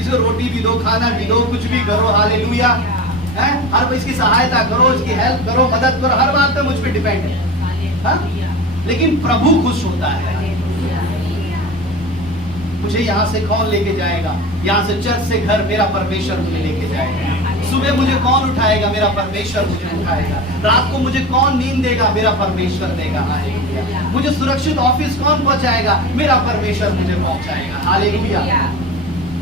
इसको रोटी भी दो, खाना भी दो, कुछ भी करो। हालेलुया। हर इसकी सहायता करो, इसकी हेल्प करो, मदद करो, हर बात पे मुझ पे डिपेंड है। लेकिन प्रभु खुश होता है। मुझे यहाँ से कौन लेके जाएगा, यहाँ से चर्च से घर, मेरा परमेश्वर मुझे लेके जाएगा। सुबह मुझे कौन उठाएगा, मेरा परमेश्वर मुझे उठाएगा। रात को मुझे कौन नींद देगा, मेरा परमेश्वर देगा। हालेलुया। मुझे सुरक्षित ऑफिस कौन पहुंचाएगा, मेरा परमेश्वर मुझे पहुंचाएगा। हालेलुया।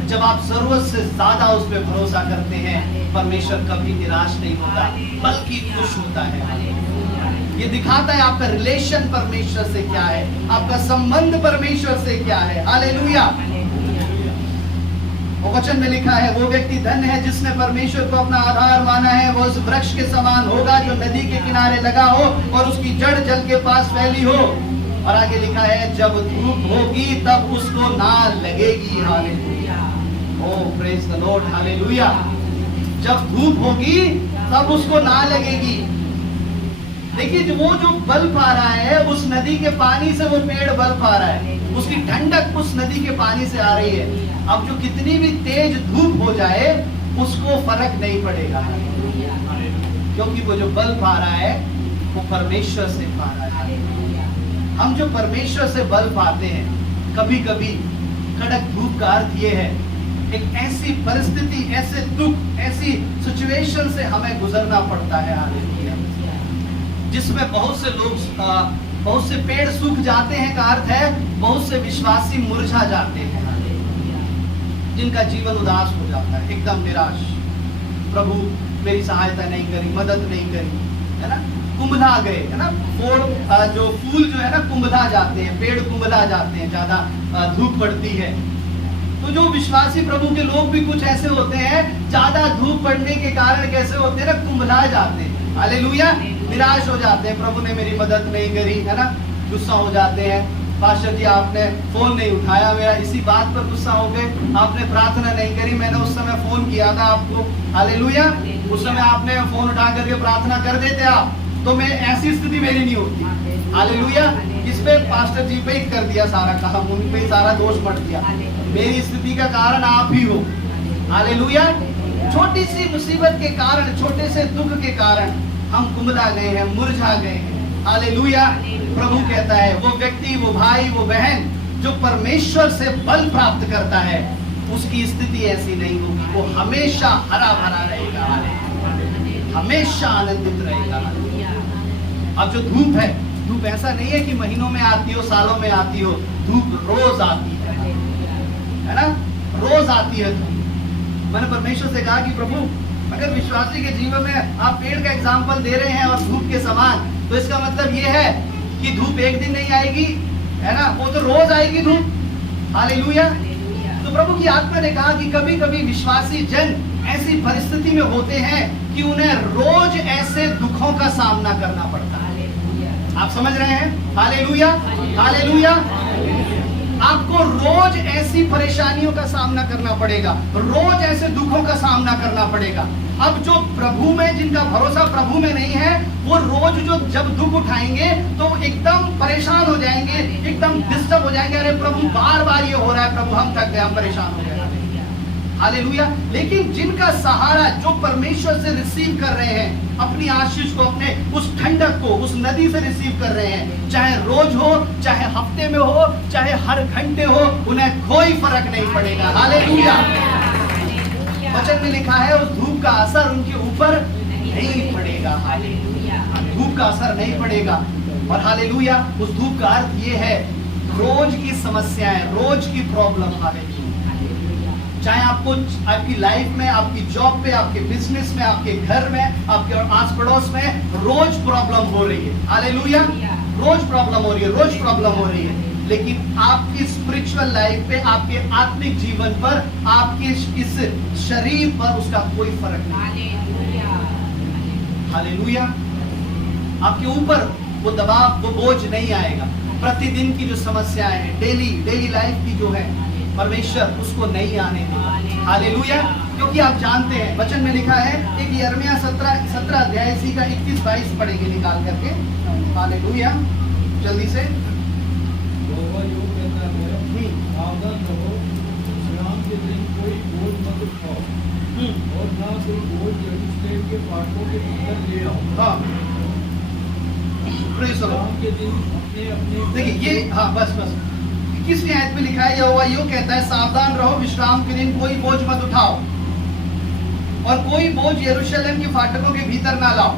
जब आप जरूरत से ज्यादा उस पर भरोसा करते हैं, परमेश्वर कभी निराश नहीं होता बल्कि खुश होता है। ये दिखाता है आपका रिलेशन परमेश्वर से क्या है, आपका संबंध परमेश्वर से क्या है। हालेलुया। वचन में लिखा है, वो व्यक्ति धन्य है जिसने परमेश्वर को अपना आधार माना है। वो उस वृक्ष के समान होगा जो नदी के किनारे लगा हो और उसकी जड़ जल के पास फैली हो। और आगे लिखा है, जब धूप होगी तब उसको ना लगेगी। Hallelujah. Oh praise the Lord. Hallelujah. जब धूप होगी तब उसको ना लगेगी। देखिए वो जो बल पा रहा है उस नदी के पानी से, वो पेड़ बल पा रहा है, उसकी ठंडक उस नदी के पानी से आ रही है। अब जो कितनी भी तेज धूप हो जाए उसको फर्क नहीं पड़ेगा, क्योंकि वो जो बल पा रहा है वो परमेश्वर से पा रहा है। हम जो परमेश्वर से बल पाते हैं, कभी कभी कड़क धूप का अर्थ ये है, एक ऐसी परिस्थिति, ऐसे दुख, ऐसी सिचुएशन से हमें गुजरना पड़ता है। हालेलुया। जिसमें बहुत से लोग, बहुत से पेड़ सूख जाते हैं का अर्थ है बहुत से विश्वासी मुरझा जाते हैं, जिनका जीवन उदास हो जाता है, एकदम निराश। प्रभु मेरी सहायता नहीं करी, मदद नहीं करी, है ना, कुंभला गए, है ना। जो फूल जो है ना कुंभला जाते हैं, पेड़ कुंभला जाते हैं, ज्यादा धूप पड़ती है। तो जो विश्वासी प्रभु के लोग भी कुछ ऐसे होते हैं, ज्यादा धूप पड़ने के कारण कैसे होते हैं ना, कुंभला जाते हैं। हालेलुया। निराश हो जाते हैं, प्रभु ने मेरी मदद नहीं करी, है ना, गुस्सा हो जाते हैं। पास्टर जी आपने फोन नहीं उठाया, मेरा इसी बात पर गुस्सा हो गए, आपने प्रार्थना नहीं करी, मैंने उस समय फोन किया था आपको। हालेलुया। उस समय आपने फोन उठा करके प्रार्थना कर देते आप, तो मैं ऐसी स्थिति मेरी नहीं होती। हालेलुया। इस पे पास्टर जी पे ही कर दिया सारा काम, उन पे ही सारा दोष मट दिया। मेरी स्थिति का कारण आप ही हो। हालेलुया। छोटी सी मुसीबत के कारण, छोटे से दुख के कारण हम कुंबला गए हैं, मुरझा गए हैं। हालेलुया। प्रभु कहता है वो व्यक्ति, वो भाई, वो बहन जो परमेश्वर से बल प्राप्त करता है, उसकी स्थिति ऐसी नहीं होगी। वो हमेशा हरा भरा रहेगा, हमेशा आनंदित रहेगा। अब जो धूप है, धूप ऐसा नहीं है कि महीनों में आती हो, सालों में आती हो। धूप रोज आती है ना, रोज आती है धूप। मैंने परमेश्वर से कहा कि प्रभु, अगर विश्वासी के जीवन में आप पेड़ का एग्जाम्पल दे रहे हैं और धूप के समान, तो इसका मतलब ये है कि धूप एक दिन नहीं आएगी, है ना, वो तो रोज आएगी धूप। हालेलुया। तो प्रभु की आत्मा ने कहा कि कभी कभी विश्वासी जन ऐसी परिस्थिति में होते हैं कि उन्हें रोज ऐसे दुखों का सामना करना पड़ता है। आप समझ रहे हैं? Hallelujah, hallelujah. आपको रोज ऐसी परेशानियों का सामना करना पड़ेगा, रोज ऐसे दुखों का सामना करना पड़ेगा। अब जो प्रभु में, जिनका भरोसा प्रभु में नहीं है, वो रोज जो जब दुख उठाएंगे तो एकदम परेशान हो जाएंगे, एकदम डिस्टर्ब हो जाएंगे। अरे प्रभु, बार बार ये हो रहा है, प्रभु हम थक गए, हम परेशान हो गए। हालेलुया। लेकिन जिनका सहारा, जो परमेश्वर से रिसीव कर रहे हैं अपनी आशीष को, अपने उस ठंडक को, उस नदी से रिसीव कर रहे हैं, चाहे रोज हो, चाहे हफ्ते में हो, चाहे हर घंटे हो, उन्हें कोई फर्क नहीं पड़ेगा। हालेलुया। वचन में लिखा है उस धूप का असर उनके ऊपर नहीं पड़ेगा। हालेलुया। धूप का असर नहीं पड़ेगा। और हालेलुया, उस धूप का अर्थ ये है, रोज की समस्याएं, रोज की प्रॉब्लम। हालेलुया। चाहे आपको आपकी लाइफ में, आपकी जॉब पे, आपके बिजनेस में, आपके घर में, आपके आस पड़ोस में रोज प्रॉब्लम हो रही है। हालेलुया। रोज प्रॉब्लम हो रही है, रोज प्रॉब्लम हो रही है। लेकिन आपकी स्पिरिचुअल लाइफ पे, आपके आत्मिक जीवन पर, आपके इस शरीर पर उसका कोई फर्क नहीं। हालेलुया। आपके ऊपर वो दबाव, वो बोझ नहीं आएगा। प्रतिदिन की जो समस्याएं हैं, डेली लाइफ की जो है, परमेश्वर उसको नहीं आने देगा। हालेलुया। क्योंकि आप जानते हैं वचन में लिखा है, एक यिर्मयाह 17 अध्याय इसी का 21-22 पढ़ेंगे निकाल करके। हालेलुया, जल्दी से। सावधान रहो, विश्राम के दिन कोई बोझ मत उठाओ और ना कोई बोझ यरूशलेम के फाटकों के भीतर ले आओ। हाँ, विश्राम के दिन अपने देखिए ये, हाँ बस 21वीं आयत में लिखा है, यहोवा यूं कहता है, सावधान रहो, विश्राम के दिन कोई बोझ मत उठाओ और कोई बोझ यरूशलेम के फाटकों के भीतर ना लाओ।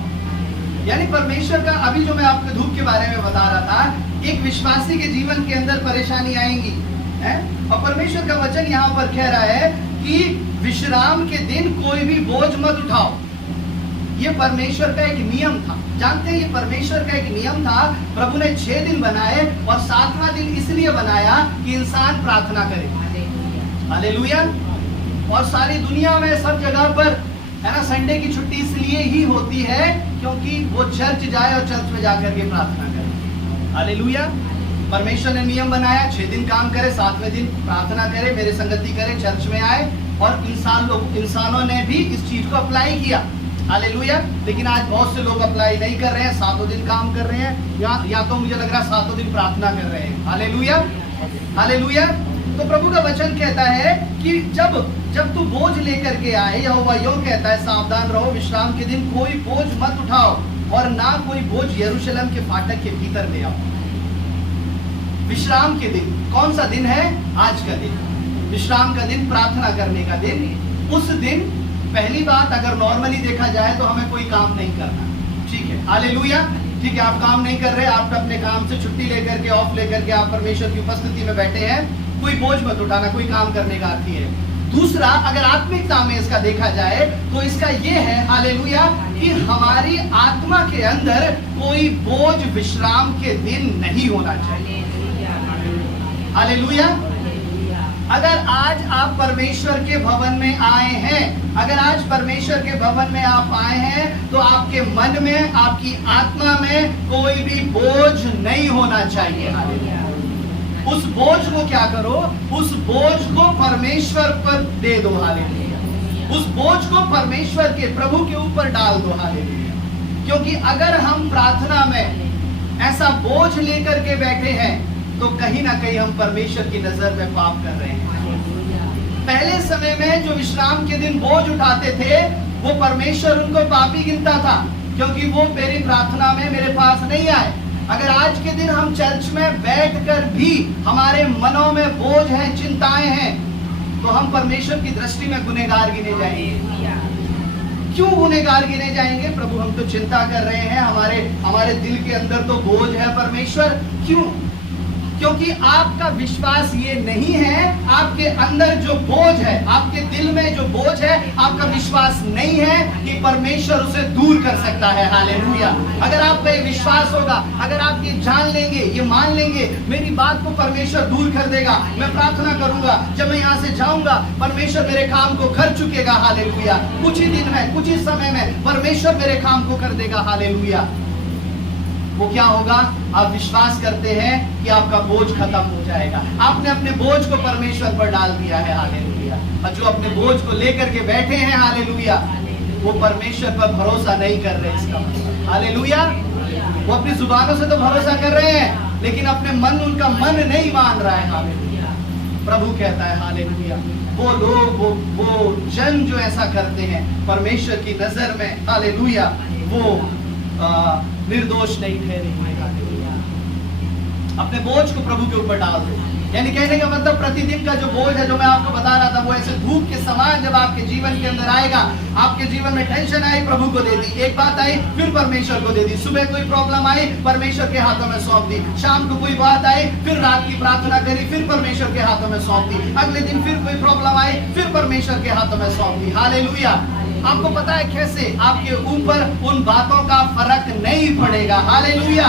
यानी परमेश्वर का, अभी जो मैं आपको धूप के बारे में बता रहा था, एक विश्वासी के जीवन के अंदर परेशानी आएंगी, है? और परमेश्वर का वचन यहाँ पर कह रहा है कि विश्राम के दिन कोई भी बोझ मत उठाओ। ये परमेश्वर का एक नियम था। जानते हैं, ये परमेश्वर का एक नियम था। प्रभु ने 6 दिन बनाए और 7वां दिन इसलिए बनाया कि इंसान प्रार्थना करे। हालेलुया। और सारी दुनिया में सब जगह पर, है ना, संडे की छुट्टी इसलिए ही होती है क्योंकि वो चर्च जाए और चर्च में जाकर के प्रार्थना करे। हालेलुया। परमेश्वर ने नियम बनाया, 6 दिन काम करे, 7वें दिन प्रार्थना करे, मेरे संगति करे, चर्च में आए। और इंसानों ने भी इस चीज को अप्लाई किया। हालेलुया। लेकिन आज बहुत से लोग अप्लाई नहीं कर रहे हैं, 7 दिन काम कर रहे हैं, या तो मुझे लग रहा है 7 दिन प्रार्थना कर रहे हैं। Hallelujah, hallelujah. तो प्रभु का वचन कहता है कि जब तू बोझ लेकर के आए, यहोवा यूं कहता है, सावधान रहो, विश्राम के दिन कोई बोझ मत उठाओ और ना कोई बोझ यरूशलेम के फाटक के भीतर ले आओ। विश्राम के दिन, कौन सा दिन है? आज का दिन, विश्राम का दिन, प्रार्थना करने का दिन। उस दिन पहली बात, अगर नॉर्मली देखा जाए तो हमें कोई काम नहीं करना, ठीक है। हालेलुया। ठीक है, आप काम नहीं कर रहे, आप अपने काम से छुट्टी लेकर के, ऑफ लेकर के आप परमेश्वर की उपस्थिति में बैठे हैं, कोई बोझ मत उठाना, कोई काम करने का अर्थ है। दूसरा, अगर आत्मिकता में इसका देखा जाए तो इसका ये है, हालेलुया, कि हमारी आत्मा के अंदर कोई बोझ विश्राम के दिन नहीं होना चाहिए। हालेलुया। अगर आज आप परमेश्वर के भवन में आए हैं, अगर आज परमेश्वर के भवन में आप आए हैं, तो आपके मन में, आपकी आत्मा में कोई भी बोझ नहीं होना चाहिए। उस बोझ को क्या करो? उस बोझ को परमेश्वर पर दे दो। हालेलुया। उस बोझ को परमेश्वर के, प्रभु के ऊपर डाल दो। हालेलुया। क्योंकि अगर हम प्रार्थना में ऐसा बोझ लेकर के बैठे हैं तो कहीं ना कहीं हम परमेश्वर की नजर में पाप कर रहे हैं। पहले समय में जो विश्राम के दिन बोझ उठाते थे, वो परमेश्वर उनको पापी गिनता था, क्योंकि वो मेरी प्रार्थना में मेरे पास नहीं आए। अगर आज के दिन हम चर्च में बैठकर भी हमारे मनों में बोझ है, चिंताएं हैं, तो हम परमेश्वर की दृष्टि में गुनहगार गिने जाएंगे। क्यों गुनहगार गिने जाएंगे? प्रभु हम तो चिंता कर रहे हैं, हमारे दिल के अंदर तो बोझ है परमेश्वर। क्यों? क्योंकि आपका विश्वास ये नहीं है, आपके अंदर जो बोझ है, आपके दिल में जो बोझ है, आपका विश्वास नहीं है कि परमेश्वर उसे दूर कर सकता है। हालेलुया। अगर आप पे विश्वास होगा, अगर आप ये जान लेंगे, ये मान लेंगे, मेरी बात को परमेश्वर दूर कर देगा, मैं प्रार्थना करूंगा, जब मैं यहाँ से जाऊंगा परमेश्वर मेरे काम को कर चुकेगा। हालेलुया। कुछ ही दिन में, कुछ ही समय में परमेश्वर मेरे काम को कर देगा। हालेलुया। वो क्या होगा? आप विश्वास करते हैं कि आपका बोझ खत्म हो जाएगा। आपने अपने बोझ को परमेश्वर पर डाल दिया है। हालेलुया। और जो अपने बोझ को लेकर के बैठे हैं, हालेलुया, वो परमेश्वर पर भरोसा नहीं कर रहे। इसका मतलब, हालेलुया, वो अपनी जुबानों से तो भरोसा कर रहे हैं, लेकिन अपने मन, उनका मन नहीं मान रहा है। हालेलुया। प्रभु कहता है, हालेलुया, वो लोग, वो जन जो ऐसा करते हैं, परमेश्वर की नजर में, हालेलुया, वो निर्दोष नहीं ठहरेंगे। अपने बोझ को प्रभु के ऊपर डाल दो। यानी कहने का मतलब, प्रतिदिन का जो बोझ है, जो मैं आपको बता रहा था, वो ऐसे धूप के समान जब आपके जीवन के अंदर आएगा, आपके जीवन में टेंशन आई, प्रभु को दे दी। एक बात आई, फिर परमेश्वर को दे दी। सुबह कोई प्रॉब्लम आई, परमेश्वर के हाथों में सौंप दी। शाम को कोई बात आई, फिर रात की प्रार्थना करी, फिर परमेश्वर के हाथों में सौंप दी। अगले दिन फिर कोई प्रॉब्लम आई, फिर परमेश्वर के हाथों में सौंप दी। हालेलुया। आपको पता है कैसे? आपके ऊपर उन बातों का फर्क नहीं पड़ेगा। हालेलुया।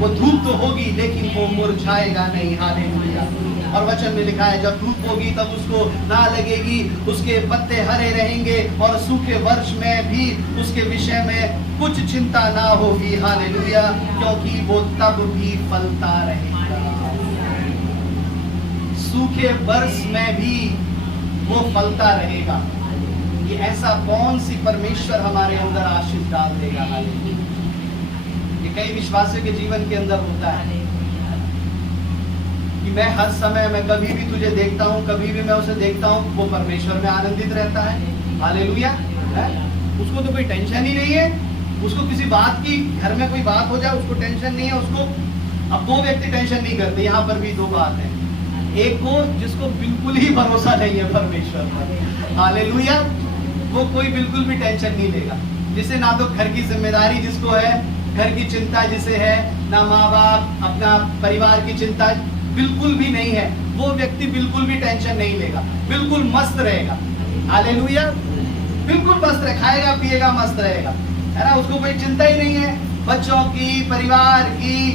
वो धूप तो होगी, लेकिन वो मुरझाएगा नहीं। हालेलुया। और वचन में लिखा है, जब धूप होगी तब उसको ना लगेगी, उसके पत्ते हरे रहेंगे, और सूखे वर्ष में भी उसके विषय में कुछ चिंता ना होगी। हालेलुया। क्योंकि वो तब भी फलता रहेगा। सूखे वर्ष में भी वो फलता रहेगा। ये ऐसा कौन सी परमेश्वर हमारे अंदर आशीष डाल देगा? हालेलुया। ये कई विश्वासियों के जीवन के अंदर होता है कि मैं हर समय, मैं कभी भी तुझे देखता हूँ, कभी भी मैं उसे देखता हूँ, वो परमेश्वर में आनंदित रहता है। हालेलुया। उसको तो कोई टेंशन ही नहीं है, उसको किसी बात की, घर में कोई बात हो जाए उसको टेंशन नहीं है। उसको, अब दो व्यक्ति टेंशन नहीं करते, यहाँ पर भी दो बात है। एक को जिसको बिल्कुल ही भरोसा नहीं है परमेश्वर पर, हालेलुया, वो कोई बिल्कुल भी टेंशन नहीं लेगा। जिसे ना तो घर की जिम्मेदारी जिसको है, घर की चिंता जिसे है, ना माँ बाप, अपना परिवार की चिंता बिल्कुल भी नहीं है, वो व्यक्ति बिल्कुल भी टेंशन नहीं लेगा, बिल्कुल मस्त रहेगा। हालेलुया। बिल्कुल मस्त रहे, खाएगा पिएगा, मस्त रहेगा, है ना। उसको कोई चिंता ही नहीं है बच्चों की, परिवार की,